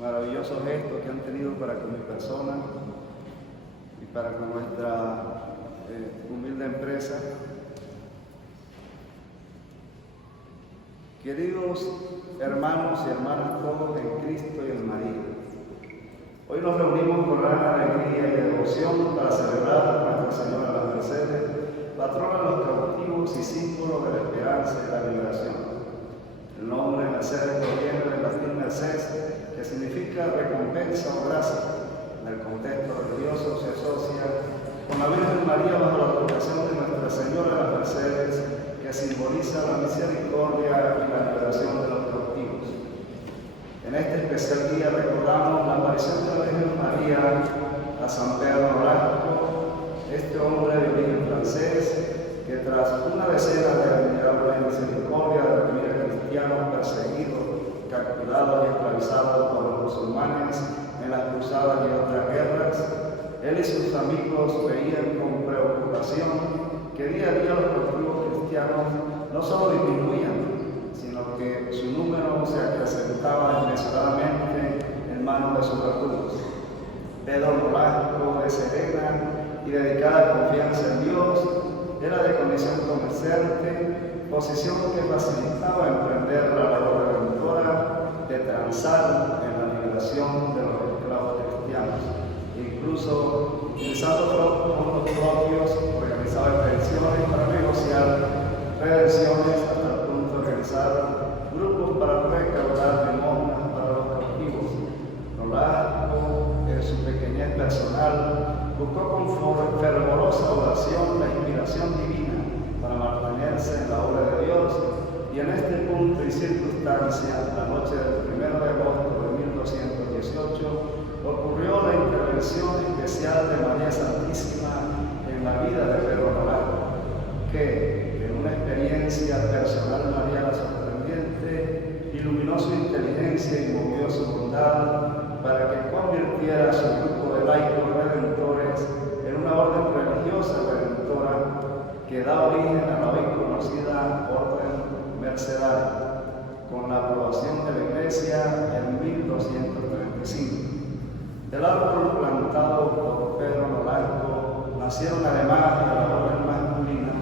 maravilloso gesto que han tenido para con mi persona y para con nuestra humilde empresa. Queridos hermanos y hermanas todos en Cristo y en María, hoy nos reunimos con gran alegría y devoción para celebrar a Nuestra Señora de las Mercedes, patrona de los cautivos y símbolo de la esperanza y la liberación. El nombre Mercedes proviene del latín merced, que significa recompensa o gracia. En el contexto religioso se asocia con la Virgen María bajo la advocación de Nuestra Señora de las Mercedes, que simboliza la misericordia y la liberación de los cautivos. En este especial día recordamos la aparición de la Virgen María a San Pedro Nolasco, este hombre de origen francés, que tras una decena de admirable misericordia de redimir a cristianos perseguidos, capturados y esclavizados por los musulmanes en las cruzadas y otras guerras, él y sus amigos veían con preocupación que día a día los cautivos cristianos no solo disminuían, sino que su número se acrecentaba desmesuradamente en manos de sus verdugos. Pedro Nolasco, de serena y dedicada confianza en Dios, era de condición comerciante, posición que facilitaba emprender la labor redentora de transar en la liberación de los esclavos cristianos. Incluso, utilizando fondos propios, organizaba expediciones para negociar redenciones hasta el punto de organizar grupos para recaudar limosnas para los cautivos. Nolasco, en su pequeñez personal, buscó con fervorosa oración la inspiración divina para mantenerse en la obra de Dios, y en este punto y circunstancia, la noche del 1 de agosto de 1218, ocurrió la intervención especial de María Santísima en la vida de Pedro Nolasco, que, en una experiencia personal mariana sorprendente, iluminó su inteligencia y movió su bondad para que convirtiera a su grupo de laicos redentores en una orden religiosa redentora que da origen a la hoy conocida Orden Mercedaria, con la aprobación de la Iglesia en 1235. Del árbol plantado por Pedro Nolasco nacieron, además de la orden masculina,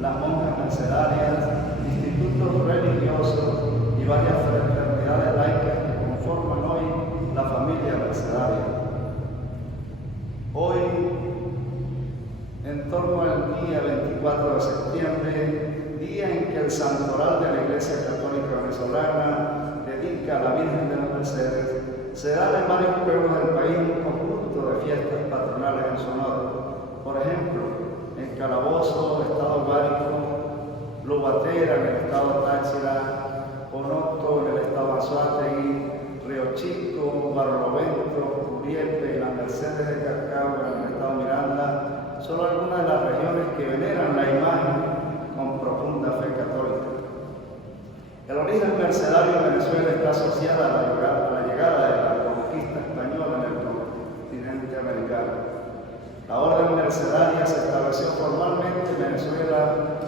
las monjas mercedarias, institutos religiosos y varias fraternidades laicas que conforman hoy la familia mercedaria. Hoy, en torno al día 24 de septiembre, día en que el santoral de la Iglesia Católica Venezolana dedica a la Virgen de las Mercedes, se dan en varios pueblos del país un conjunto de fiestas patronales en su honor. Por ejemplo, en Calabozo, estado Guárico, Lobatera, en el estado Táchira, Onoto, en el estado Anzoátegui, Río Chico, Barlovento, Uriepe y las Mercedes de Cacagua, en el estado Miranda, son algunas de las regiones que veneran la imagen con profunda fe católica. El origen mercedario en Venezuela está asociado a la llegada de la conquista española en el continente americano. La orden mercedaria se estableció formalmente en Venezuela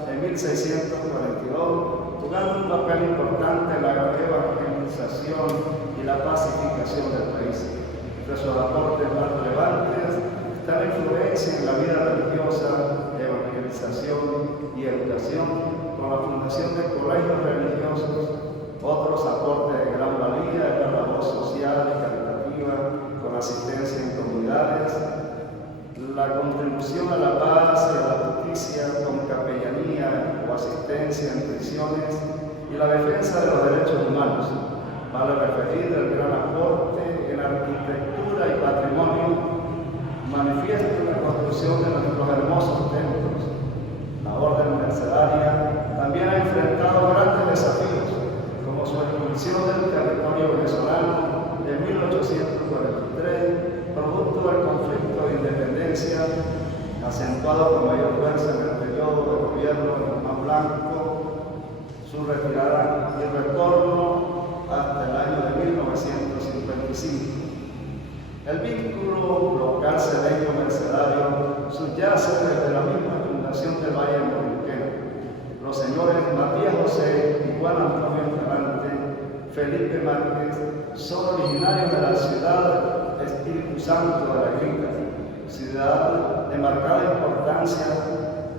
en 1642, jugando un papel importante en la evangelización y la pacificación del país. Entre sus aportes más relevantes está la influencia en la vida religiosa, evangelización y educación, con la fundación de colegios religiosos. Otros aportes de gran valía en la labor social y caritativa, con asistencia en comunidades, la contribución a la paz y a la justicia con capellanía o asistencia en prisiones, y la defensa de los derechos humanos. Vale referir el gran aporte en arquitectura y patrimonio manifiesto en la construcción de nuestros hermosos templos. La orden mercedaria también ha enfrentado grandes desafíos, como su expulsión del territorio venezolano en 1843, producto del conflicto de independencia, acentuado con mayor fuerza en el periodo de gobierno de Guzmán Blanco, su retirada y retorno hasta el año de 1955. El vínculo local cedeño mercedario subyace desde la misma fundación del Valle Morinqueno. Los señores Matías José y Juan Antonio Escalante Felipe Márquez son originarios de la ciudad Espíritu Santo de la Grita, ciudad de marcada importancia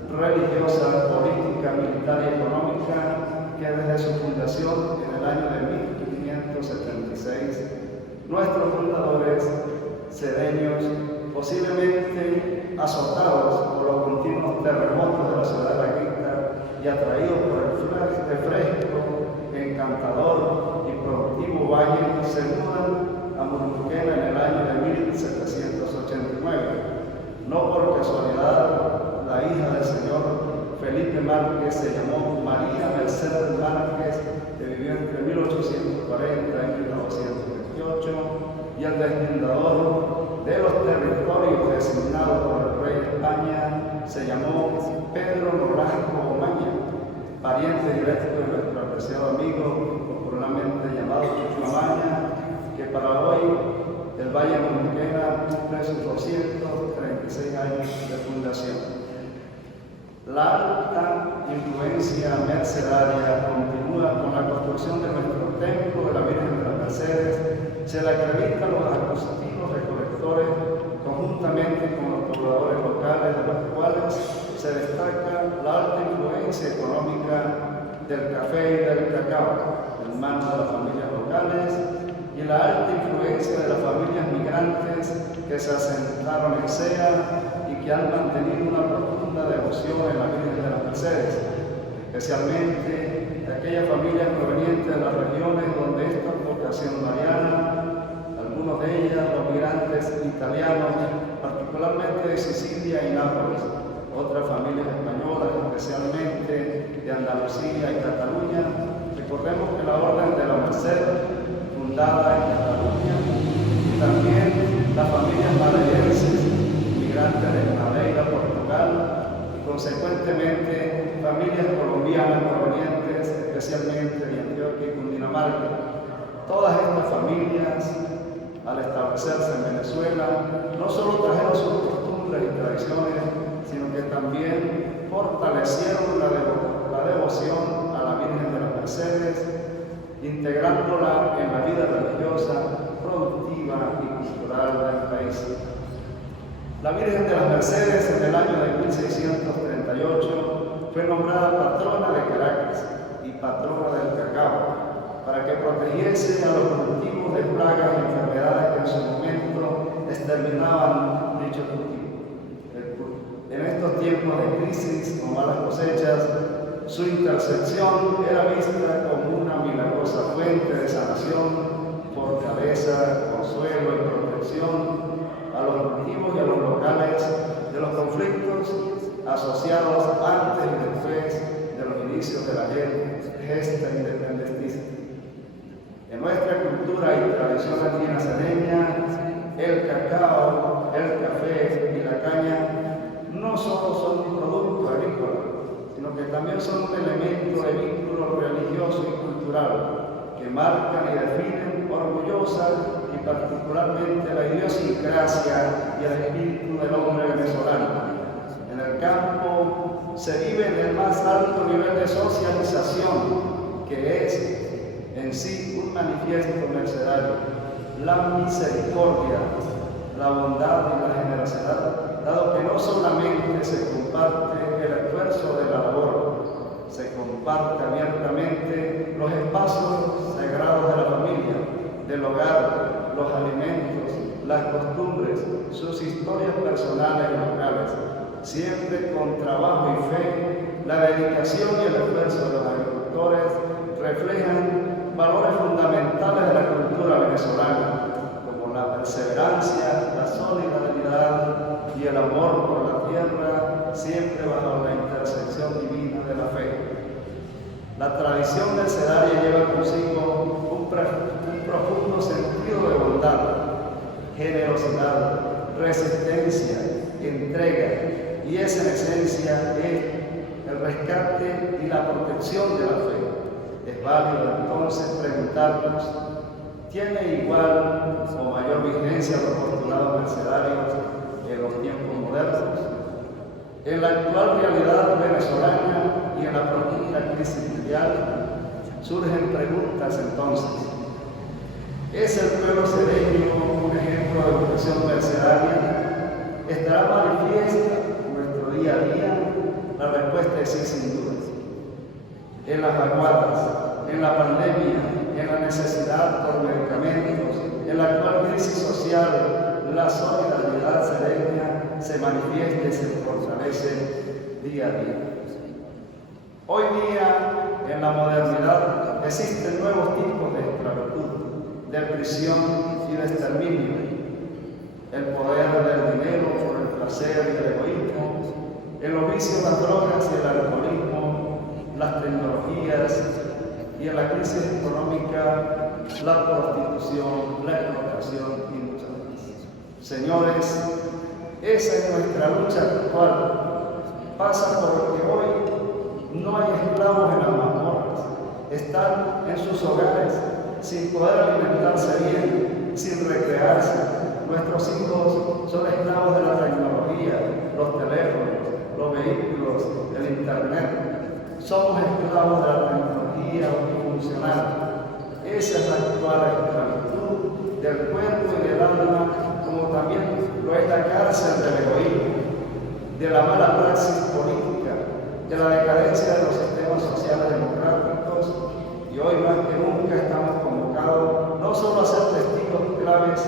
religiosa, política, militar y económica, que desde su fundación en el año de 1576, nuestros fundadores sedeños, posiblemente azotados por los continuos terremotos de la ciudad de la Grita y atraídos por el fresco, encantador y productivo valle, se mudan a Murunquena en el año de 1789. No por casualidad, la hija del señor Felipe Márquez se llamó María Mercedes Márquez, que vivió entre 1840 y 1928, y el desfundador de los territorios designados por el rey de España se llamó Pedro Nolasco Omaña, pariente directo de nuestro apreciado amigo, popularmente llamado Chucho Omaña, que para hoy el Valle de Murunquena cumple sus 236 años de fundación. La alta influencia mercedaria continúa con la construcción de nuestro templo de la Virgen de las Mercedes. Se le acredita a los acusativos recolectores conjuntamente con los pobladores locales, de los cuales se destaca la alta influencia económica del café y del cacao en manos de las familias locales, y la alta influencia de las familias migrantes que se asentaron en Sea y que han mantenido una profunda devoción en la Virgen de las Mercedes, especialmente de aquellas familias provenientes de las regiones donde esta vocación mariana, algunos de ellas los migrantes italianos, particularmente de Sicilia y Nápoles, otras familias españolas, especialmente de Andalucía y Cataluña. Recordemos que la Orden de la Merced, fundada en Cataluña, y también las familias maderenses, migrantes de Madeira, Portugal, y consecuentemente familias colombianas provenientes especialmente de Antioquia y Cundinamarca. Todas estas familias, al establecerse en Venezuela, no solo trajeron sus costumbres y tradiciones, sino que también fortalecieron la devoción a la Virgen de las Mercedes, integrándola en la vida religiosa, productiva y cultural del país. La Virgen de las Mercedes en el año de 1638 fue nombrada patrona de Caracas y patrona del cacao, para que protegiese a los cultivos de plagas y enfermedades que en su momento exterminaban dichos cultivos. En estos tiempos de crisis o malas cosechas, su intercesión era vista como una milagrosa fuente de sanación, fortaleza, consuelo y protección a los cultivos y a los locales de los conflictos asociados antes y después de los inicios de la gesta independentista. En nuestra cultura y tradición andina cedeña, el cacao, el café y la caña no solo son un producto agrícola, sino que también son un elemento de vínculo religioso y cultural que marcan y definen orgullosa y particularmente la idiosincrasia y el espíritu del hombre venezolano. En el campo se vive en el más alto nivel de socialización, que es en sí un manifiesto mercedario, la misericordia, la bondad y la generosidad, dado que no solamente se comparte el esfuerzo de la labor, se comparte abiertamente los espacios sagrados de la familia, del hogar, los alimentos, las costumbres, sus historias personales y locales, siempre con trabajo y fe. La dedicación y el esfuerzo de los agricultores reflejan valores fundamentales de la cultura venezolana, como la perseverancia, la solidaridad y el amor por la tierra, siempre bajo la intersección divina de la fe. La tradición mercedaria lleva consigo un profundo sentido de bondad, generosidad, resistencia, entrega, y esa en esencia es el rescate y la protección de la fe. Es válido entonces preguntarnos, ¿tiene igual o mayor vigencia los postulados mercedarios en los tiempos modernos? En la actual realidad venezolana y en la profunda crisis mundial surgen preguntas entonces. ¿Es el pueblo cedeño un ejemplo de educación mercedaria? ¿Estará manifiesta nuestro día a día? La respuesta es sí, sin duda. En las vaguadas, en la pandemia, en la necesidad por medicamentos, en la actual crisis social, la solidaridad cedeña se manifiesta y se fortalece día a día. Hoy día, en la modernidad, existen nuevos tipos de esclavitud, de prisión y de exterminio. El poder del dinero por el placer y el egoísmo, en los vicios, las drogas y el alcoholismo, las tecnologías y en la crisis económica, la prostitución, la explotación y muchas más. Señores, esa es nuestra lucha actual. Pasa porque hoy no hay esclavos en las mazmorras, están en sus hogares sin poder alimentarse bien, sin recrearse. Nuestros hijos son esclavos de la tecnología, los teléfonos, los vehículos, el internet. Somos esclavos de la tecnología funcional. Esa es la actual esclavitud del cuerpo y del alma, como también lo es la cárcel del egoísmo, de la mala praxis política, de la decadencia de los sistemas sociales democráticos. Y hoy más que nunca estamos convocados no solo a ser testigos claves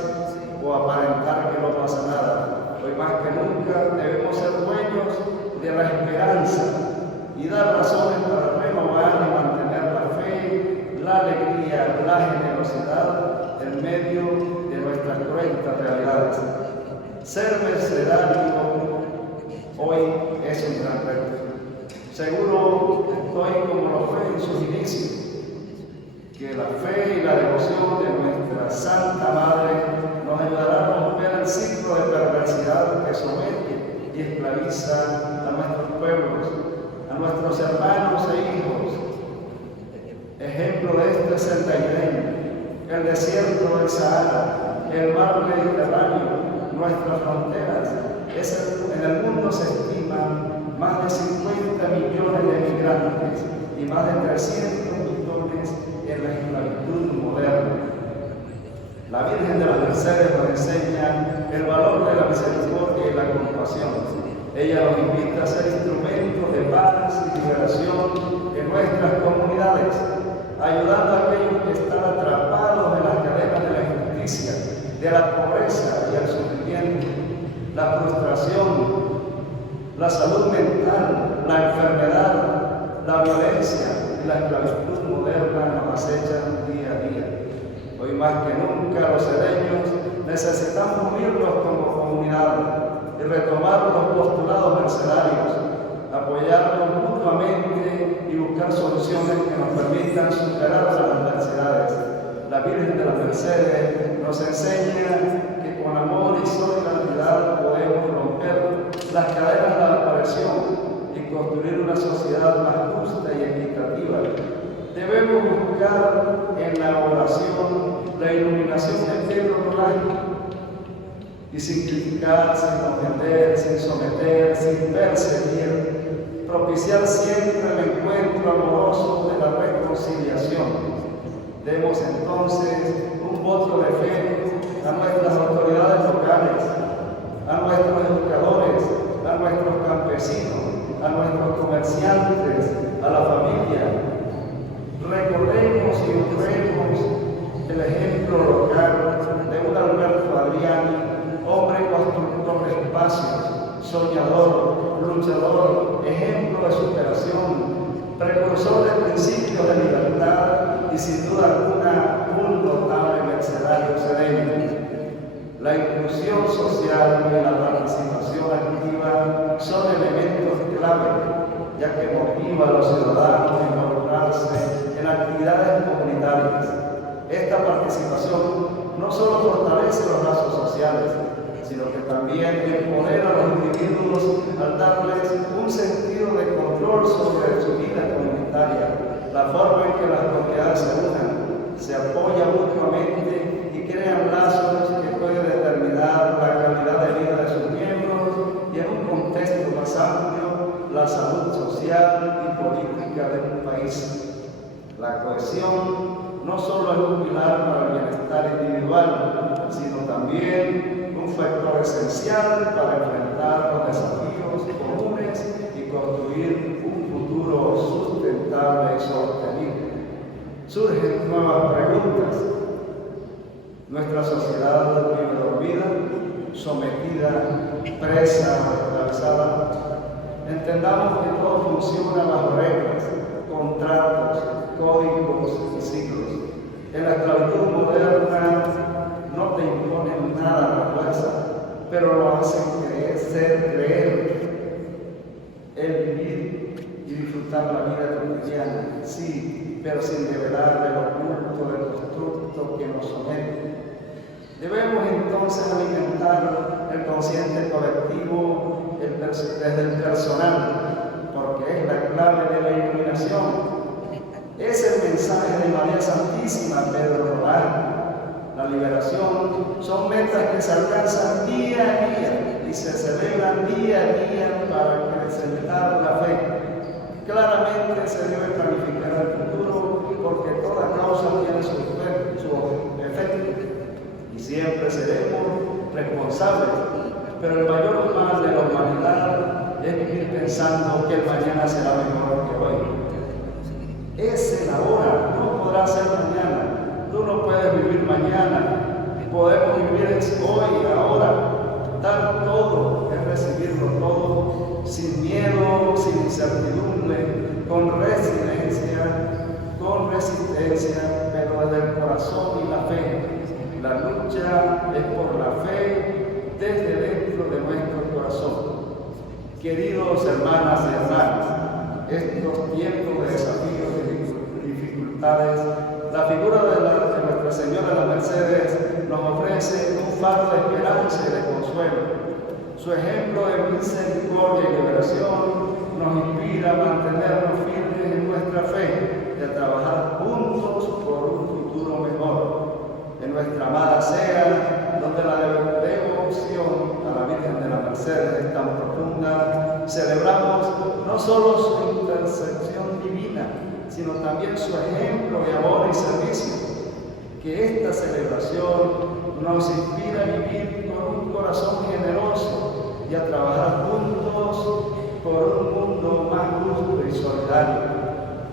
o aparentar que no pasa nada. Hoy más que nunca debemos ser dueños de la esperanza y dar razones para renovar y mantener la fe, la alegría, la generosidad en medio de nuestras cruentas realidades. Ser mercedario hoy es un gran reto. Seguro estoy como lo fue en sus inicios, que la fe y la devoción de nuestra Santa Madre nos ayudará a romper el ciclo de perversidad que somete y esclaviza a nuestros pueblos, a nuestros hermanos e hijos. Ejemplo de esto es el Dairén, el desierto del Sahara, el mar Mediterráneo, nuestras fronteras. En el mundo se estiman más de 50 millones de migrantes y más de 300 millones en la esclavitud moderna. La Virgen de las Mercedes nos enseña el valor de la misericordia y la compasión. Ella nos invita a ser instrumentos de paz y liberación en nuestras comunidades, ayudando a aquellos que están atrapados en las cadenas de la injusticia, de la pobreza y el sufrimiento, la frustración, la salud mental, la enfermedad, la violencia y la esclavitud moderna nos acechan día a día. Hoy más que nunca los cedeños necesitamos unirnos como comunidad y retomar los postulados mercedarios, apoyarnos mutuamente y buscar soluciones que nos permitan superar las adversidades. La Virgen de las Mercedes nos enseña que con amor y solidaridad podemos romper las cadenas de la opresión y construir una sociedad más justa y equitativa. Debemos buscar en la oración la iluminación de Pedro Nolasco y sin criticar, sin ofender, sin someter, sin perseguir, propiciar siempre el encuentro amoroso de la reconciliación. Demos entonces un voto de fe a nuestras autoridades locales, a nuestros educadores, a nuestros campesinos, a nuestros comerciantes, a la familia. Recordemos y honremos el ejemplo local de un Alberto Adriani, hombre constructor de espacios, soñador, luchador, ejemplo de superación, precursor de principios de libertad y sin duda alguna un notable mercedario cedeño. La inclusión social y la participación activa son elementos clave, ya que motiva a los ciudadanos a involucrarse en actividades comunitarias. Esta participación no solo fortalece los lazos sociales, sino que también empodera a los individuos al darles un sentido de control sobre su vida comunitaria, la forma en que las comunidades se unan, se apoyan mutuamente y crean lazos que pueden determinar la calidad de vida de sus miembros y en un contexto más amplio, la salud social y política de un país. La cohesión no solo es un pilar para el bienestar individual, individual, sino también un factor esencial para enfrentar los desafíos comunes y construir un futuro sustentable y sostenible. Surgen nuevas preguntas. Nuestra sociedad vive dormida, sometida, presa o esclavizada. Entendamos que todo funciona bajo reglas, contratos, códigos y siglos. En la esclavitud moderna no te imponen nada a la fuerza, pero lo hacen creer, el vivir y disfrutar la vida cotidiana, sí, pero sin develar el oculto del constructo que nos somete. Debemos entonces alimentar el consciente colectivo desde el personal, porque es la clave de la iluminación. Es el mensaje de María Santísima, Pedro Roldán. La liberación son metas que se alcanzan día a día y se celebran día a día para acrecentar la fe. Claramente se debe planificar el futuro porque toda causa tiene su efecto y siempre seremos responsables, pero el mayor mal de la humanidad es vivir pensando que el mañana será mejor que hoy. Es el ahora, no podrá ser mañana. Tú no puedes vivir mañana, podemos vivir hoy, ahora. Dar todo es recibirlo todo, sin miedo, sin incertidumbre, con resistencia, pero desde el corazón y la fe. La lucha es por la fe desde dentro de nuestro corazón. Queridos hermanas y hermanos, estos tiempos de desafíos y dificultades, la figura de Nuestra Señora de las Mercedes nos ofrece un faro de esperanza y de consuelo. Su ejemplo de misericordia y liberación nos inspira a mantenernos firmes en nuestra fe y a trabajar juntos por un futuro mejor. En nuestra amada sea, donde la devoción a la Virgen de la Mercedes es tan profunda, celebramos no solo su intercesión divina, sino también su ejemplo de amor y servicio. Que esta celebración nos inspira a vivir con un corazón generoso y a trabajar juntos por un mundo más justo y solidario.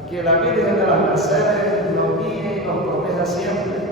Que la Virgen de las Mercedes nos guíe y nos proteja siempre.